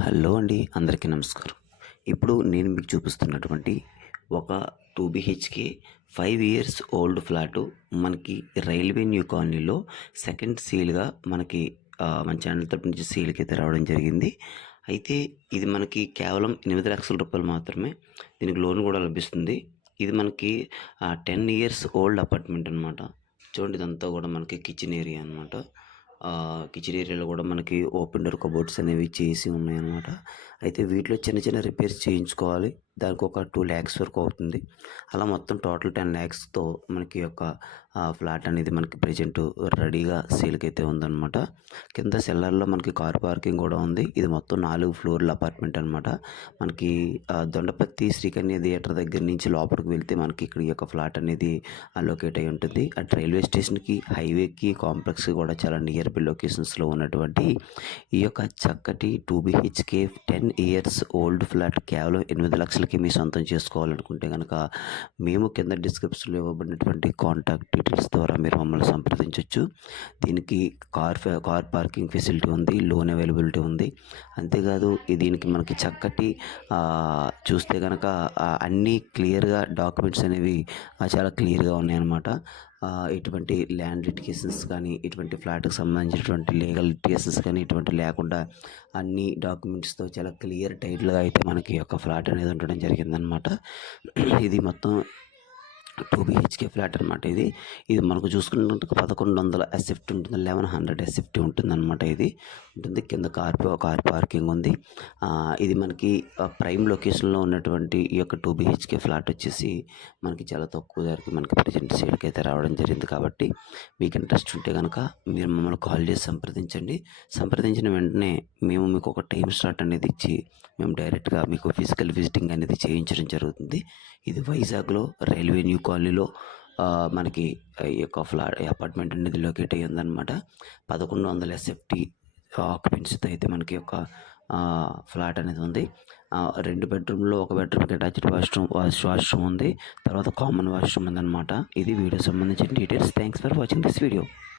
Hello అండి అందరికీ నమస్కారం. ఇప్పుడు నేను మీకు చూపిస్తున్నటువంటి ఒక two BHK five years old flat మనకి రైల్వే న్యూ కాలనీలో సెకండ్ సీల్గా మనకి మన ఛానల్ తరపు నుంచి సీల్కి అయితే రావడం జరిగింది. అయితే ఇది మనకి కేవలం ఎనిమిది లక్షల రూపాయలు మాత్రమే దీనికి లోన్ కూడా లభిస్తుంది. ఇది మనకి టెన్ ఇయర్స్ ఓల్డ్ అపార్ట్మెంట్ అనమాట చూడండి ఇదంతా కూడా మనకి కిచెన్ ఏరియా అనమాట కిచెన్ ఏరియాలో కూడా మనకి ఓపెన్ డోర్ కబోర్డ్స్ అనేవి చేసి ఉన్నాయన్నమాట. అయితే వీటిలో చిన్న చిన్న రిపేర్స్ చేయించుకోవాలి. దానికి ఒక టూ ల్యాక్స్ వరకు అవుతుంది. అలా మొత్తం టోటల్ టెన్ ల్యాక్స్తో మనకి యొక్క ఫ్లాట్ అనేది మనకి ప్రజెంట్ రెడీగా సేల్కి అయితే ఉందన్నమాట. కింద సెల్లర్లో మనకి కార్ పార్కింగ్ కూడా ఉంది. ఇది మొత్తం నాలుగు ఫ్లోర్ల అపార్ట్మెంట్ అనమాట మనకి దొండపత్తి శ్రీకన్య థియేటర్ దగ్గర నుంచి లోపలికి వెళ్తే మనకి ఇక్కడ ఈ యొక్క ఫ్లాట్ అనేది లొకేట్ అయి ఉంటుంది. అటు రైల్వే స్టేషన్కి హైవేకి కాంప్లెక్స్ కూడా చాలా నియర్ బై లొకేషన్స్లో ఉన్నటువంటి ఈ యొక్క చక్కటి two BHK ten years old flat కేవలం ఎనిమిది లక్షలకి మీ సొంతం చేసుకోవాలనుకుంటే కనుక మేము కింద డిస్క్రిప్షన్లో ఇవ్వబడినటువంటి కాంటాక్ట్ డీటెయిల్స్ ద్వారా మీరు మమ్మల్ని సంప్రదించవచ్చు దీనికి కార్ ఫె- కార్ పార్కింగ్ ఫెసిలిటీ ఉంది లోన్ అవైలబిలిటీ ఉంది. అంతేకాదు దీనికి మనకి చక్కటి చూస్తే కనుక అన్నీ క్లియర్గా డాక్యుమెంట్స్ అనేవి చాలా క్లియర్గా ఉన్నాయన్నమాట. ఎటువంటి ల్యాండ్ లిటికేషన్స్ కానీ ఇటువంటి ఫ్లాట్కి సంబంధించినటువంటి లీగల్ లిటికేషన్స్ కానీ ఇటువంటి లేకుండా అన్ని డాక్యుమెంట్స్తో చాలా క్లియర్ టైటిల్గా అయితే మనకి ఈ యొక్క ఫ్లాట్ అనేది ఉండడం జరిగిందనమాట. ఇది మొత్తం టూ బిహెచ్కే ఫ్లాట్ అనమాట ఇది. ఇది మనకు చూసుకున్నట్టు పదకొండు వందల ఎస్ఎఫ్టీ ఉంటుంది లెవెన్ హండ్రెడ్ ఎస్ఎఫ్టీ ఉంటుంది అనమాట ఇది. ఉంటుంది. కింద కార్ కార్ పార్కింగ్ ఉంది. ఇది మనకి ప్రైమ్ లొకేషన్లో ఉన్నటువంటి ఈ యొక్క టూ బిహెచ్కే ఫ్లాట్ వచ్చేసి మనకి చాలా తక్కువ ధరకి మనకి ప్రజెంట్ సేల్కి అయితే రావడం జరిగింది కాబట్టి మీకు ఇంట్రెస్ట్ ఉంటే కనుక మీరు మమ్మల్ని కాల్ చేసి సంప్రదించండి. సంప్రదించిన వెంటనే మేము మీకు ఒక టైం స్లాట్ అనేది ఇచ్చి మేము డైరెక్ట్గా మీకు ఫిజికల్ విజిటింగ్ అనేది చేయించడం జరుగుతుంది. ఇది వైజాగ్లో రైల్వే న్యూ కాలనీలో మనకి ఈ యొక్క ఫ్లాట్ అపార్ట్మెంట్ అనేది లొకేట్ అయ్యి ఉందన్నమాట పదకొండు వందల ఎస్ఎఫ్టీ ఆక్యుపెన్సీతో అయితే మనకి ఒక ఫ్లాట్ అనేది ఉంది. రెండు బెడ్రూమ్లో ఒక బెడ్రూమ్కి అటాచ్డ్ వాష్రూమ్ వాష్ వాష్రూమ్ ఉంది. తర్వాత కామన్ వాష్రూమ్ ఉందన్నమాట. ఇది వీడియో సంబంధించిన details. Thanks for watching this video.